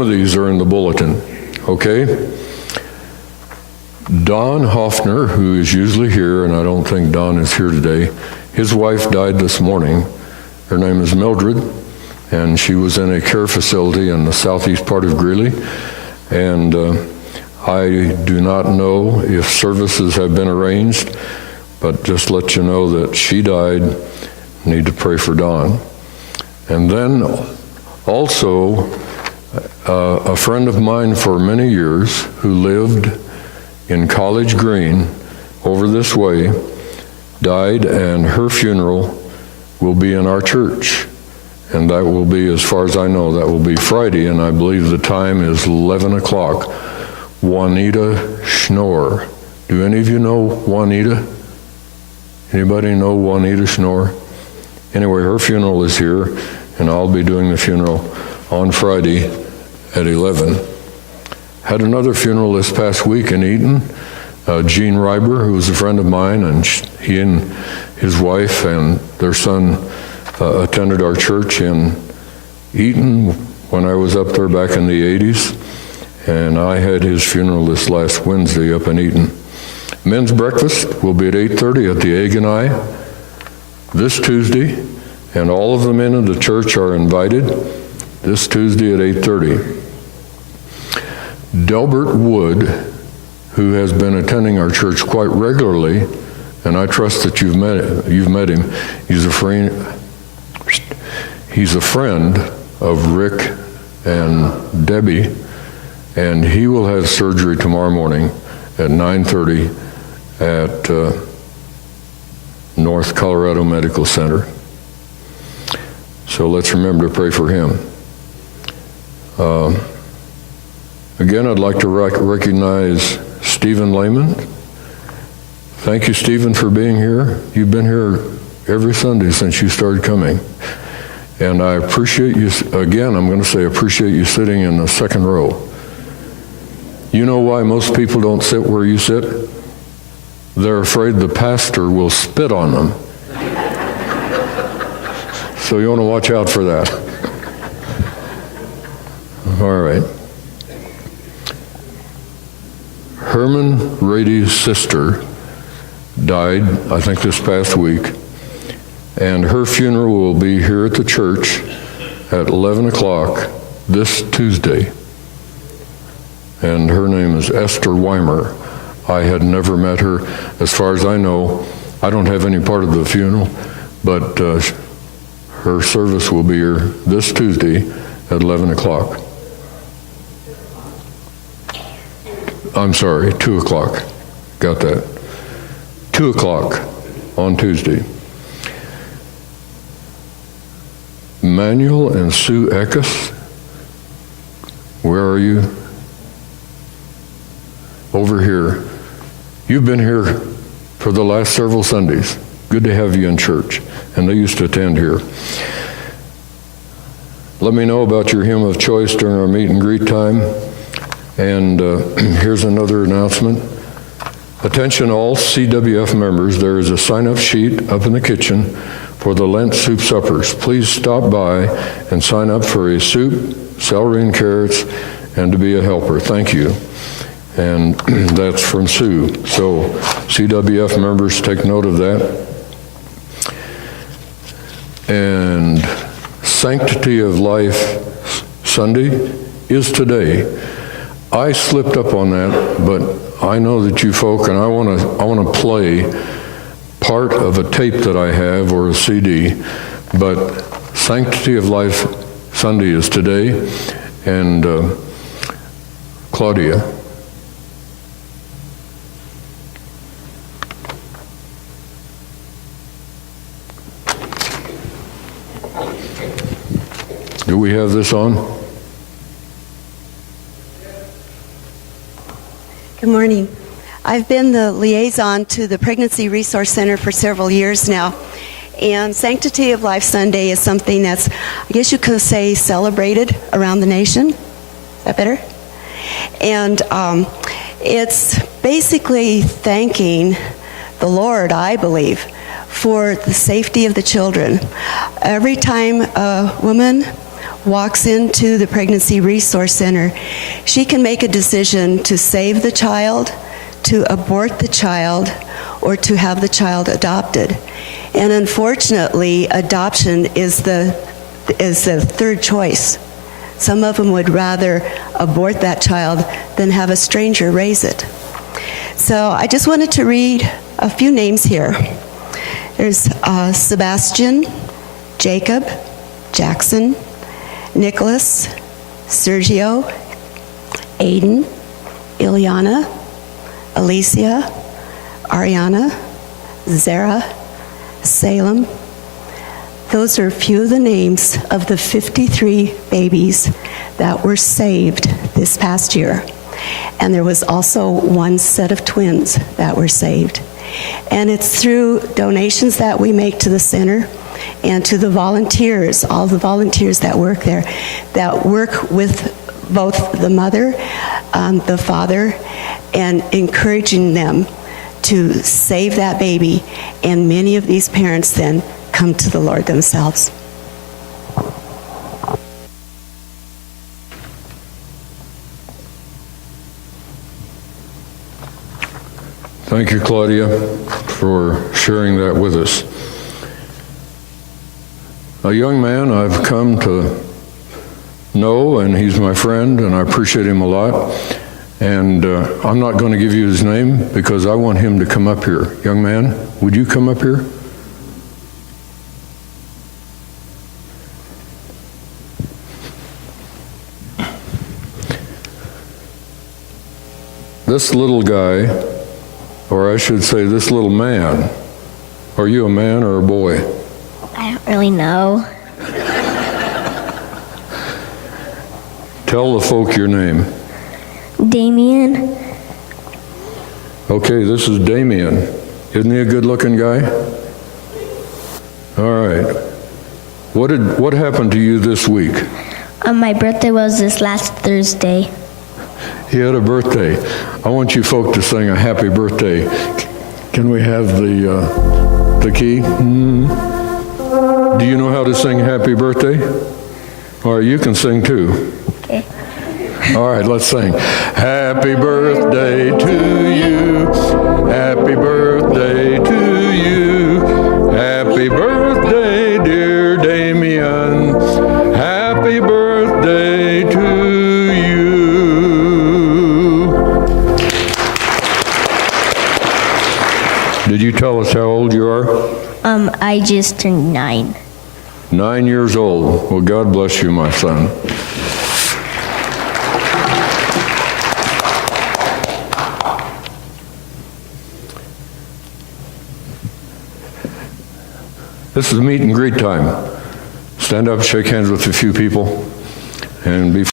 Some of these are in the bulletin, okay? Don Hoffner, who is usually here, and I don't think Don is here today, his wife died this morning. Her name is Mildred, and she was in a care facility in the southeast part of Greeley. And I do not know if services have been arranged, but just let you know that she died. Need to pray for Don. And then also, a friend of mine for many years who lived in College Green over this way died, and her funeral will be in our church. And that will be, as far as I know, that will be Friday, and I believe the time is 11 o'clock. Juanita Schnorr. Do any of you know Juanita? Anybody know Juanita Schnorr? Anyway, her funeral is here, and I'll be doing the funeral on Friday at 11. Had another funeral this past week in Eaton. Gene Reiber, who was a friend of mine, and he and his wife and their son attended our church in Eaton when I was up there back in the 80s, and I had his funeral this last Wednesday up in Eaton. Men's breakfast will be at 8:30 at the Egg and I this Tuesday, and all of the men in the church are invited this Tuesday at 8:30. Delbert Wood, who has been attending our church quite regularly, and I trust that you've met him. He's a friend of Rick and Debbie, and he will have surgery tomorrow morning at 9:30 at North Colorado Medical Center. So let's remember to pray for him. Again, I'd like to recognize Stephen Lehman. Thank you, Stephen, for being here. You've been here every Sunday since you started coming. And I appreciate you, again, I'm going to say appreciate you sitting in the second row. You know why most people don't sit where you sit? They're afraid the pastor will spit on them. So you want to watch out for that. All right. Herman Rady's sister died, I think, this past week, and her funeral will be here at the church at 11 o'clock this Tuesday. And her name is Esther Weimer. I had never met her. As far as I know, I don't have any part of the funeral, but her service will be here this Tuesday at 11 o'clock. I'm sorry, 2 o'clock. Got that. 2 o'clock on Tuesday. Manuel and Sue Eckes, where are you? Over here. You've been here for the last several Sundays. Good to have you in church. And they used to attend here. Let me know about your hymn of choice during our meet and greet time. And here's another announcement. Attention all CWF members, there is a sign-up sheet up in the kitchen for the Lent soup suppers. Please stop by and sign up for a soup, celery and carrots, and to be a helper. Thank you. And that's from Sue. So CWF members, take note of that. And Sanctity of Life Sunday is today. I slipped up on that, but I know that you folk, and I want to play part of a tape that I have or a CD, but Sanctity of Life Sunday is today, and Claudia. Do we have this on? Good morning. I've been the liaison to the Pregnancy Resource Center for several years now, and Sanctity of Life Sunday is something that's, I guess you could say, celebrated around the nation. Is that better? And it's basically thanking the Lord, I believe, for the safety of the children. Every time a woman walks into the Pregnancy Resource Center, she can make a decision to save the child, to abort the child, or to have the child adopted. And unfortunately, adoption is the third choice. Some of them would rather abort that child than have a stranger raise it. So I just wanted to read a few names here. There's Sebastian, Jacob, Jackson, Nicholas, Sergio, Aiden, Ileana, Alicia, Ariana, Zara, Salem. Those are a few of the names of the 53 babies that were saved this past year. And there was also one set of twins that were saved. And it's through donations that we make to the center and to the volunteers, all the volunteers that work there, that work with both the mother, the father, and encouraging them to save that baby. And many of these parents then come to the Lord themselves. Thank you, Claudia, for sharing that with us. A young man I've come to know, and he's my friend, and I appreciate him a lot. And I'm not going to give you his name because I want him to come up here. Young man, would you come up here? This little guy, or I should say this little man, are you a man or a boy? I don't really know. Tell the folk your name. Damien. Okay, this is Damien. Isn't he a good-looking guy? All right. What happened to you this week? My birthday was this last Thursday. He had a birthday. I want you folk to sing a happy birthday. Can we have the key? Do you know how to sing happy birthday? All right, you can sing too. Okay. All right, let's sing. Happy birthday to you. Happy birthday to you. Happy birthday, dear Damien. Happy birthday to you. Did you tell us how old you are? I just turned 9. 9 years old. Well, God bless you, my son. This is meet and greet time. Stand up, shake hands with a few people, and be